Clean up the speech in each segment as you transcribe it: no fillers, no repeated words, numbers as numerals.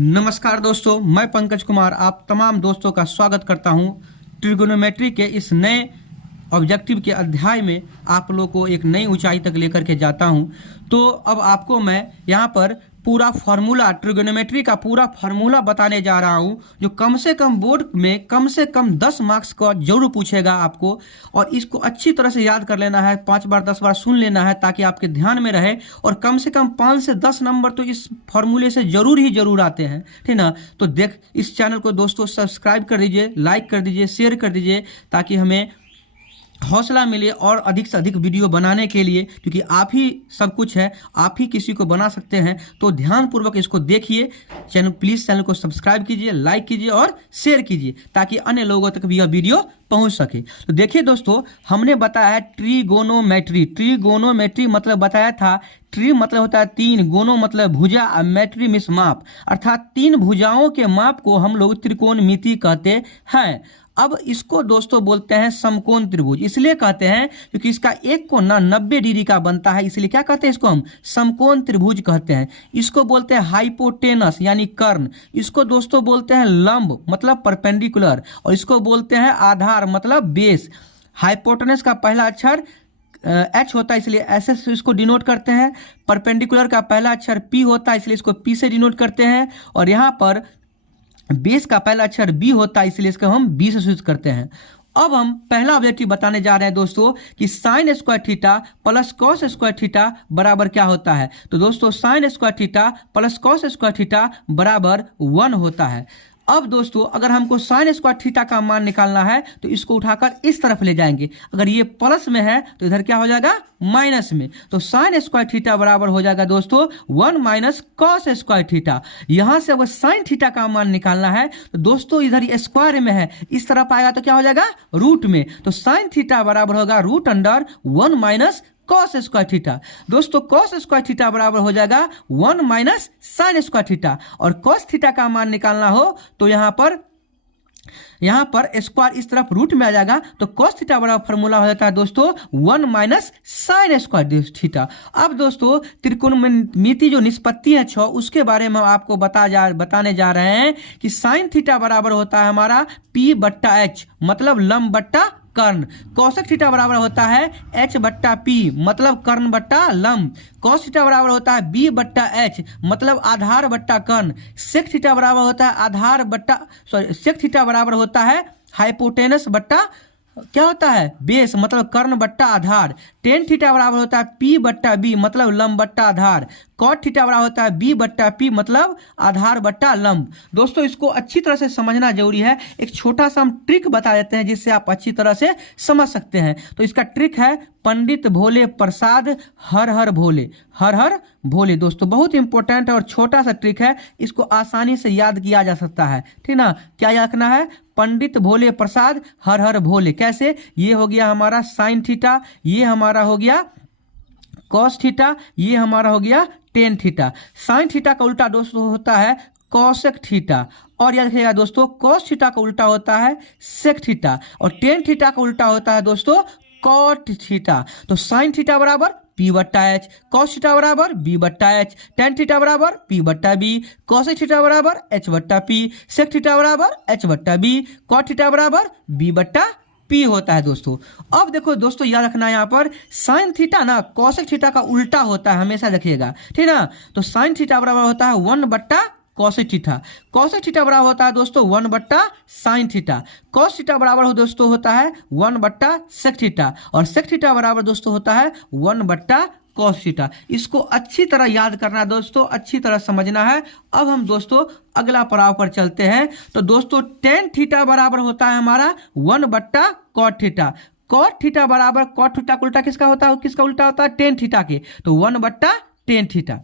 नमस्कार दोस्तों, मैं पंकज कुमार आप तमाम दोस्तों का स्वागत करता हूं। ट्रिगोनोमेट्री के इस नए ऑब्जेक्टिव के अध्याय में आप लोग को एक नई ऊंचाई तक लेकर के जाता हूं। तो अब आपको मैं यहां पर पूरा फार्मूला, ट्रिगोनोमेट्री का पूरा फार्मूला बताने जा रहा हूं, जो कम से कम बोर्ड में कम से कम 10 मार्क्स का जरूर पूछेगा आपको। और इसको अच्छी तरह से याद कर लेना है, 5 बार 10 बार सुन लेना है ताकि आपके ध्यान में रहे। और कम से कम 5 से 10 नंबर तो इस फार्मूले से जरूर आते हैं, ठीक ना। तो देख, इस चैनल को दोस्तों सब्सक्राइब कर दीजिए, लाइक कर दीजिए, शेयर कर दीजिए, ताकि हमें हौसला मिले और अधिक से अधिक वीडियो बनाने के लिए, क्योंकि आप ही सब कुछ है, आप ही किसी को बना सकते हैं। तो ध्यानपूर्वक इसको देखिए। चैनल को सब्सक्राइब कीजिए, लाइक कीजिए और शेयर कीजिए, ताकि अन्य लोगों तक भी यह वीडियो पहुंच सके। तो देखिए दोस्तों, हमने बताया है ट्रिगोनोमेट्री मतलब बताया था, ट्री मतलब होता है 3, गोनो मतलब भुजा, और मेट्री मीन्स माप, अर्थात 3 भुजाओं के माप को हम लोग त्रिकोणमिति कहते हैं। अब इसको दोस्तों बोलते हैं समकोण त्रिभुज। इसलिए कहते हैं क्योंकि इसका एक कोण 90 डिग्री का बनता है, इसलिए क्या कहते हैं, इसको हम समकोण त्रिभुज कहते हैं। इसको बोलते हैं हाइपोटेनस यानी कर्ण। इसको दोस्तों बोलते हैं लंब मतलब परपेंडिकुलर, और इसको बोलते हैं आधार मतलब बेस। हाइपोटेनस का पहला अक्षर H होता है, इसलिए ऐसे से इसको डिनोट करते हैं। परपेंडिकुलर का पहला अक्षर P होता है, इसलिए इसको P से डिनोट करते हैं। और यहाँ पर बेस का पहला अक्षर B होता है, इसलिए इसको हम B से सूचित करते हैं। अब हम पहला ऑब्जेक्टिव बताने जा रहे हैं दोस्तों कि sign square theta plus cos square theta बराबर क्या होता है। तो दोस्तों sign square theta plus cos square theta बराबर 1 होता है। अब दोस्तों, अगर हमको साइन स्क्वायर थीटा का मान निकालना है तो इसको उठाकर इस तरफ ले जाएंगे। अगर ये प्लस में है तो इधर क्या हो जाएगा, माइनस में। तो साइन स्क्वायर थीटा बराबर हो जाएगा दोस्तों 1 माइनस कॉस स्क्वायर थीटा। यहां से अगर साइन थीटा का मान निकालना है तो दोस्तों इधर स्क्वायर में है, इस तरफ आएगा तो क्या हो जाएगा, रूट में। तो साइन थीटा बराबर होगा root under 1 minus cos square theta. दोस्तों कॉस स्क्वायर थीटा बराबर हो जाएगा 1 माइनस साइन स्क्वायर थीटा। और कॉस थीटा का मान निकालना हो तो यहाँ पर स्क्वायर इस तरफ रूट में आ जाएगा, तो कॉस थीटा बराबर फॉर्मूला हो जाता है दोस्तों 1 माइनस साइन स्क्वायर थीटा। अब दोस्तों त्रिकोणमिति जो निष्पत्ति है 6, उसके बारे में आपको बताने जा रहे हैं कि साइन थीटा बराबर होता है हमारा P/H मतलब लंब बट्टा कर्ण। कौशिक थीटा बराबर होता है H/P मतलब कर्ण बट्टा लंब। कॉस थीटा बराबर होता है B/H मतलब आधार बट्टा कर्ण। सेक थीटा बराबर होता है सेक थीटा बराबर होता है हाइपोटेनस बट्टा क्या होता है, बेस मतलब कर्ण बट्टा आधार। टेन थीटा बराबर होता है P/B मतलब लंब बट्टा आधार। कॉट थीटा बराबर होता है B/P मतलब आधार बट्टा लंब। दोस्तों इसको अच्छी तरह से समझना जरूरी है। एक छोटा सा हम ट्रिक बता देते हैं जिससे आप अच्छी तरह से समझ सकते हैं। तो इसका ट्रिक है पंडित भोले प्रसाद हर हर भोले, हर हर भोले। दोस्तों बहुत इंपॉर्टेंट है और छोटा सा ट्रिक है, इसको आसानी से याद किया जा सकता है, ठीक ना। क्या याद रखना है, पंडित भोले प्रसाद हर हर भोले। कैसे, ये हो गया हमारा साइन थीटा, ये हमारा हो गया कॉस थीटा, ये हमारा हो गया टेन थीटा। साइन थीटा का उल्टा दोस्तों होता है कॉसेक थीटा। और याद रखिएगा दोस्तों, कॉस थीटा का उल्टा होता है सेक थीटा, और टेन थीटा का उल्टा होता है दोस्तों कॉट थीटा। तो साइन थीटा बराबर P/H, कॉस थीटा बराबर B/H, टेन थीटा बराबर P/B, कॉसेक थीटा बराबर H/P, सेक थीटा बराबर H/B, कॉट थीटा बराबर B/P होता है दोस्तों। अब देखो दोस्तों, याद रखना है यहाँ पर साइन थीटा ना कॉसेक थीटा का उल्टा होता है, हमेशा देखिएगा, ठीक ना। तो साइन थीटा बराबर होता है 1 कॉसेक थीटा। कॉसेक थीटा बराबर होता है दोस्तों 1 साइन थीटा। कॉस थीटा बराबर दोस्तों होता है 1 सेक थीटा, और सेक थीटा बराबर दोस्तों होता है 1 कॉस थीटा। इसको अच्छी तरह याद करना दोस्तों, अच्छी तरह समझना है। अब हम दोस्तों अगला पड़ाव पर चलते हैं। तो दोस्तों टेन थीटा बराबर होता है हमारा 1 कॉट थीटा। कॉट थीटा बराबर कॉट थीटा का उल्टा किसका होता है, किसका उल्टा होता है, टेन थीटा के। तो 1 टेन थीटा।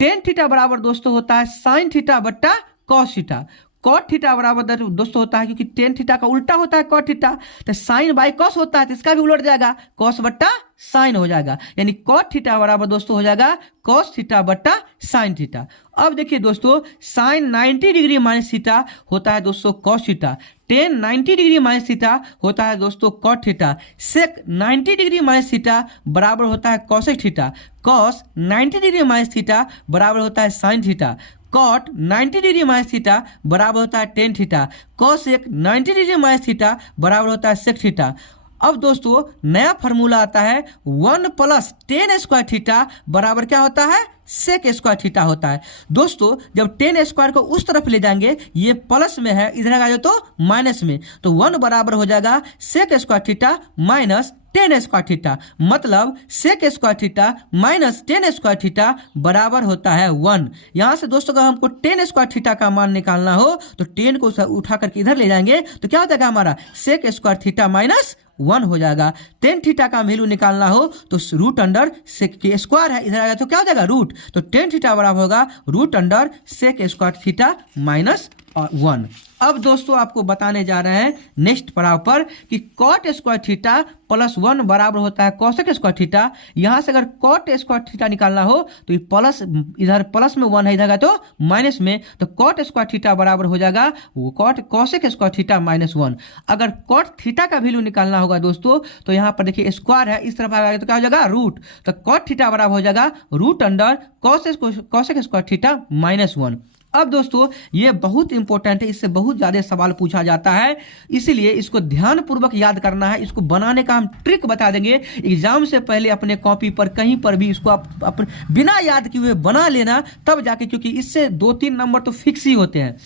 टेन थीटा बराबर दोस्तों होता है साइन थीटा बट्टा कॉस थीटा। कॉट थीटा बराबर दोस्तों होता है, क्योंकि टेन थीटा का उल्टा होता है कॉट थीटा, तो साइन बाई कॉस होता है, तो इसका भी उलट जाएगा, कॉस बट्टा साइन हो जाएगा। यानी कॉट थीटा बराबर दोस्तों हो जाएगा कॉस थीटा बट्टा साइन थीटा। अब देखिए दोस्तों, साइन 90 डिग्री माइनस थीटा होता है दोस्तों cos theta. Tan 90 degree minus theta होता है दोस्तों cot theta. Sec 90 degree minus theta बराबर होता है cosec theta. Cos 90 degree minus theta बराबर होता है sine theta. Cot 90 degree minus theta बराबर होता है tan theta, cosec 90 degree minus theta बराबर होता है सेक थीटा। अब दोस्तों नया फार्मूला आता है 1 प्लस टेन स्क्वायर थीटा बराबर क्या होता है सेक स्क्वायर थीटा होता है। दोस्तों जब टेन स्क्वायर को उस तरफ ले जाएंगे, ये प्लस में है, इधर आ जाए तो माइनस में, तो 1 बराबर हो जाएगा sec square theta minus tan square theta, मतलब sec square theta minus tan square theta बराबर होता है 1। यहाँ से दोस्तों अगर हमको टेन स्क्वायर थीटा का मान निकालना हो तो टेन को उठा करके इधर ले जाएंगे तो क्या हो जाएगा हमारा सेक स्क्वायर थीटा माइनस 1 हो जाएगा। टेन थीटा का वैल्यू निकालना हो तो रूट अंडर सेक के स्क्वायर है, इधर आ गया तो क्या हो जाएगा रूट, तो टेन थीटा बराबर होगा root under sec square theta minus 1। अब दोस्तों आपको बताने जा रहे हैं नेक्स्ट पड़ाव पर कि कॉट स्क्वायर थीटा प्लस 1 बराबर होता है कॉसेक स्क्वायर थीटा। यहाँ से अगर कॉट स्क्वायर थीटा निकालना हो तो ये प्लस, इधर प्लस में 1 है, इधर का तो माइनस में, तो कॉट स्क्वायर थीटा बराबर हो जाएगा वो cot cosec square theta minus 1। अगर कॉट थीटा का वैल्यू निकालना होगा दोस्तों तो यहाँ पर देखिए स्क्वायर है, इस तरफ आ गया तो क्या हो जाएगा रूट, तो कॉट थीटा बराबर हो जाएगा root under cosec square theta minus 1। अब दोस्तों ये बहुत इंपॉर्टेंट है, इससे बहुत ज़्यादा सवाल पूछा जाता है, इसीलिए इसको ध्यानपूर्वक याद करना है। इसको बनाने का हम ट्रिक बता देंगे एग्जाम से पहले, अपने कॉपी पर कहीं पर भी इसको आप अपने बिना याद किए हुए बना लेना, तब जाके, क्योंकि इससे 2-3 नंबर तो फिक्स ही होते हैं।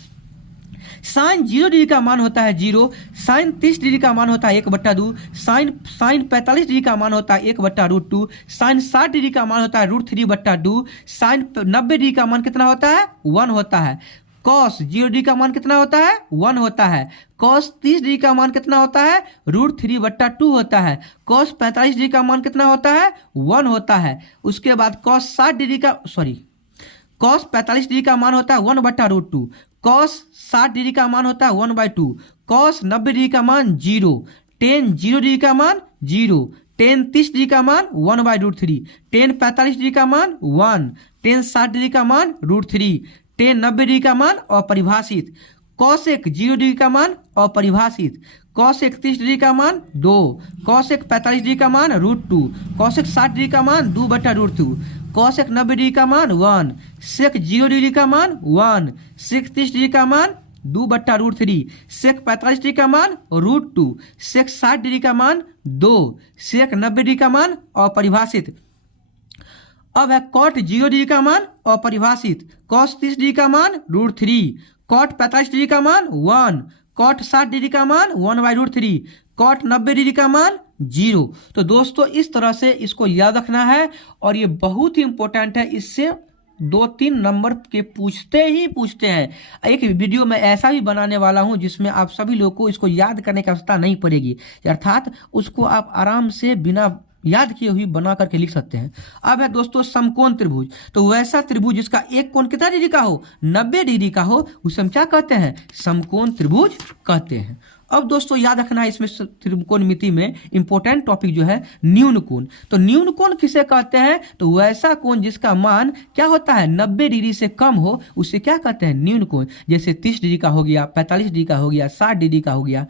साइन 0 डिग्री का मान होता है 0, साइन 30 डिग्री का मान होता है 1/2, साइन 45 डिग्री का मान होता है 1/√2, साइन 60 डिग्री का मान होता है √3/2, साइन 90 डिग्री का मान कितना होता है 1 होता है, कॉस 0 डिग्री का मान कितना होता है 1 होता है, कॉस 30 डिग्री का मान कितना होता है √3/2 होता है, कॉस 45 डिग्री का मान कितना होता है 1 होता है। उसके बाद कॉस 45 डिग्री का मान होता है 1/√2, कॉस 60 डिग्री का मान होता है 1/2, कॉस 90 डिग्री का मान 0, टेन 0 डिग्री का मान 0, टेन 30 डिग्री का मान 1/√3, टेन 45 डिग्री का मान 1, टेन 60 डिग्री का मान √3, टेन 90 डिग्री का मान अपरिभाषित, कॉसेक 0 डिग्री का मान अपरिभाषित, कॉसेक 30 डिग्री का मान 2, कॉसेक 45 डिग्री का मान √2, कॉसेक 60 डिग्री का मान 2/√2, कॉसेक 90 डिग्री का मान 1, सेक 0 डिग्री का मान 1, सेक 30 डिग्री का मान 2/√3, सेक 45 डिग्री का मान √2, सेक 60 डिग्री का मान 2, सेक 90 डिग्री का मान अपरिभाषित। अब है कॉट 0 डिग्री का मान अपरिभाषित, कॉस 30 डिग्री का मान √3, कॉट 45 डिग्री का मान 1, कॉट 60 डिग्री का मान 1/√3, कॉट 90 डिग्री का मान 0। तो दोस्तों इस तरह से इसको याद रखना है और ये बहुत ही इंपॉर्टेंट है, इससे 2-3 नंबर के पूछते हैं। एक वीडियो मैं ऐसा भी बनाने वाला हूं जिसमें आप सभी लोगों को इसको याद करने की आवश्यकता नहीं पड़ेगी, अर्थात उसको आप आराम से बिना याद किए हुए बना करके लिख सकते हैं। अब है दोस्तों समकोण त्रिभुज, तो वैसा त्रिभुज जिसका एक कोण कितना डिग्री का हो 90 डिग्री का हो उसे हम क्या कहते हैं समकोण त्रिभुज कहते हैं। अब दोस्तों याद रखना है इसमें त्रिकोणमिति में इंपॉर्टेंट टॉपिक जो है न्यून कोण। तो न्यून कोण किसे कहते हैं, तो वैसा कोण जिसका मान क्या होता है 90 डिग्री से कम हो उसे क्या कहते हैं न्यून कोण। जैसे 30 डिग्री का हो गया, 45 डिग्री का हो गया, 60 डिग्री का हो गया।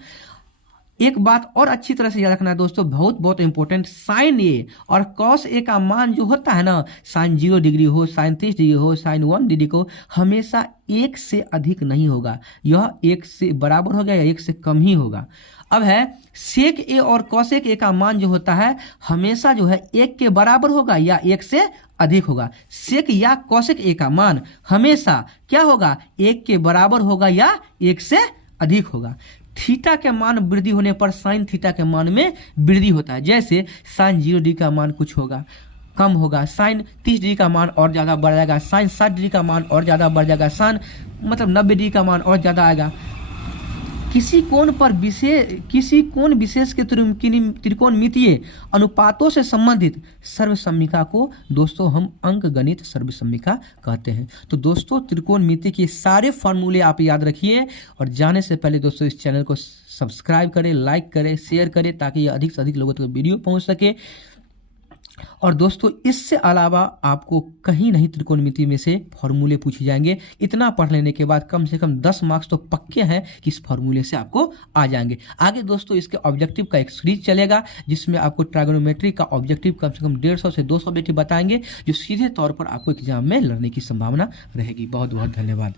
एक बात और अच्छी तरह से याद रखना है दोस्तों, बहुत इंपॉर्टेंट, साइन ए और कॉस ए का मान जो होता है ना, साइन 0 डिग्री हो, साइन 30 डिग्री हो, साइन 1 डिग्री को हमेशा 1 से अधिक नहीं होगा, यह 1 से बराबर होगा या 1 से कम ही होगा। अब है सेक ए और कॉसेक ए का मान जो होता है हमेशा जो है 1 के बराबर होगा या 1 से अधिक होगा। सेक या कॉसेक ए का मान हमेशा क्या होगा 1 के बराबर होगा या 1 से अधिक होगा। थीटा के मान वृद्धि होने पर साइन थीटा के मान में वृद्धि होता है। जैसे साइन 0 डिग्री का मान कुछ होगा कम होगा, साइन 30 डिग्री का मान और ज़्यादा बढ़ जाएगा, साइन 60 डिग्री का मान और ज़्यादा बढ़ जाएगा, साइन 90 डिग्री का मान और ज़्यादा आएगा। किसी कोण विशेष के त्रिकोणमितीय अनुपातों से संबंधित सर्वसम्मिका को दोस्तों हम अंकगणित सर्वसम्मिका कहते हैं। तो दोस्तों त्रिकोणमिति के सारे फॉर्मूले आप याद रखिए और जाने से पहले दोस्तों इस चैनल को सब्सक्राइब करें, लाइक करें, शेयर करें ताकि ये अधिक से अधिक लोगों तक वीडियो पहुंच सके। और दोस्तों इससे अलावा आपको कहीं नहीं त्रिकोणमिति में से फॉर्मूले पूछे जाएंगे। इतना पढ़ लेने के बाद कम से कम 10 मार्क्स तो पक्के हैं कि इस फॉर्मूले से आपको आ जाएंगे। आगे दोस्तों इसके ऑब्जेक्टिव का एक सीरीज चलेगा जिसमें आपको ट्राइगोनोमेट्री का ऑब्जेक्टिव कम से कम 150 से 200 ऑब्जेक्टिव बताएंगे, जो सीधे तौर पर आपको एग्जाम में लड़ने की संभावना रहेगी। बहुत बहुत धन्यवाद।